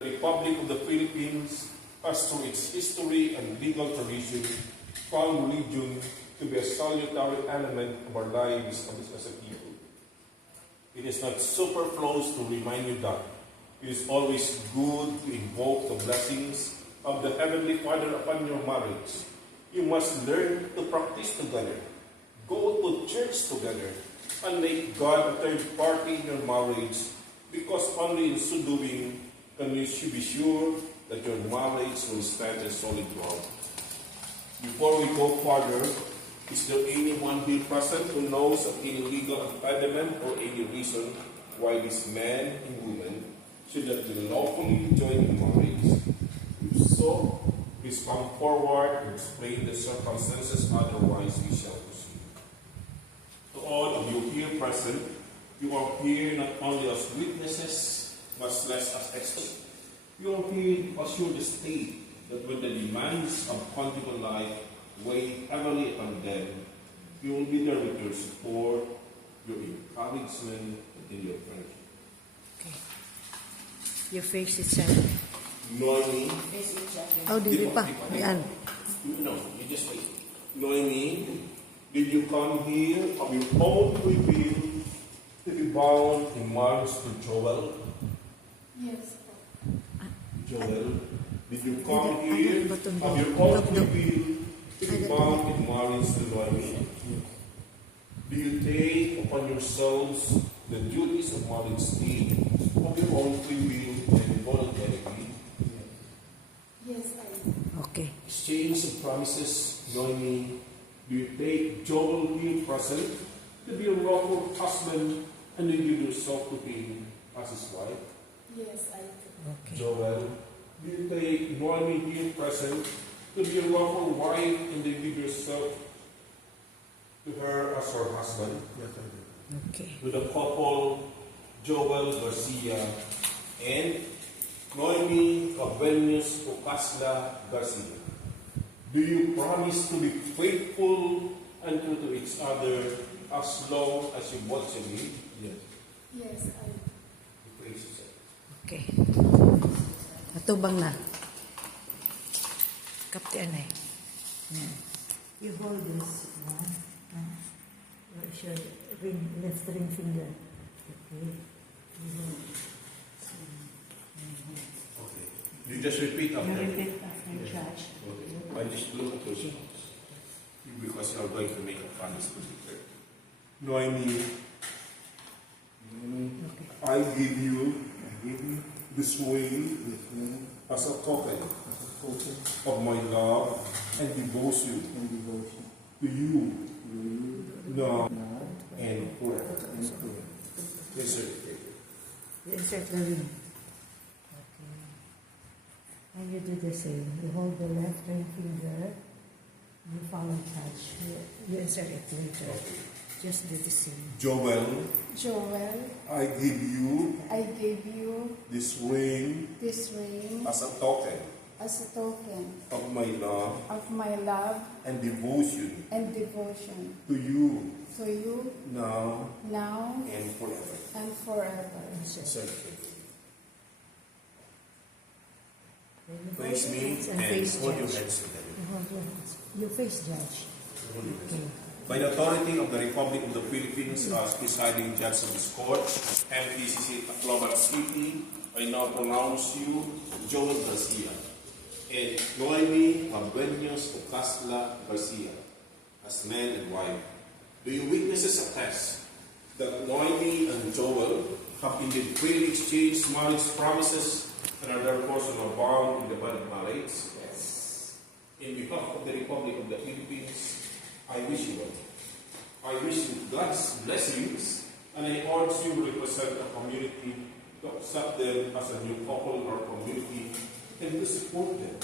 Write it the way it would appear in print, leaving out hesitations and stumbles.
The Republic of the Philippines has through its history and legal tradition found religion to be a salutary element of our lives as a people. It is not superfluous to remind you that it is always good to invoke the blessings of the Heavenly Father upon your marriage. You must learn to practice together, go to church together, and make God a third party in your marriage, because only in so doing can you be sure that your marriage will stand a solid ground. Before we go further, is there anyone here present who knows of any legal impediment or any reason why this man and woman should not be lawfully joined in marriage? If so, please come forward and explain the circumstances, otherwise we shall proceed. To all of you here present, you are here not only as witnesses, much less as experts. You are here to assure the state that when the demands of conjugal life weigh heavily upon them, you will be there with your support, your encouragement, and your friendship. Okay. Your face itself. Noemi. Oh, di pa. Yan. No, you just wait. Noemi, did you come here of your own free will to be bound in marriage to Joel? Yes. Joel, did you come here of your own free will to be bound in marriage to Noemi? Do you take upon yourselves the duties of marriage of your own free will and voluntarily? Yes, I do. Okay. Exchange of promises, Noemi. Do you take Joel here present to be your lawful husband and you give yourself to him as his wife? Yes, I do. Okay. Joel, do you take Noemi here present to be your lawful wife and you give yourself to her as her husband? Yes, I do. Okay. To the couple, Joel Garcia and Noemi Cabenius Ocasla Garcia. Do you promise to be faithful and true to each other as long as you both shall live? Yes. Yes, I do. Praise yourself. Okay. Natubang na. Kaptian eh. Yan. You hold this one. Where's your left ring finger? Okay. You hold. Okay. You just repeat after me. Repeat after Judge. Okay. I just look at those notes. Because you are going to make a promise to be fair. Noemi, I give you this ring as a token of my love and devotion to you now and forever. Yes, sir. You insert the ring. Okay. And you do the same. You hold the left ring finger. You follow touch. You insert it later. Okay. Just do the same. Joel, Joel, I give you I gave you this ring this ring as a token as a token of my love of my love and devotion and devotion to you to you now now and forever. and forever. Sir, You face hold me your hands and face hold your Judge. hands together. You hold your hands. Your face, Judge. Hold your hands. Okay. By the authority of the Republic of the Philippines as presiding judge of this court, MPCC Tacloban City, I now pronounce you Joel Garcia and Noemi Cabenius Ocasla Garcia as man and wife. Do you witnesses attest that Noemi and Joel have indeed freely exchanged marriage promises and are therefore bound in the bond of marriage? Yes. In behalf of the Republic of the Philippines, I wish you well. I wish you God's blessings, and I urge you to represent the community, to accept them as a new couple in our community, and to support them.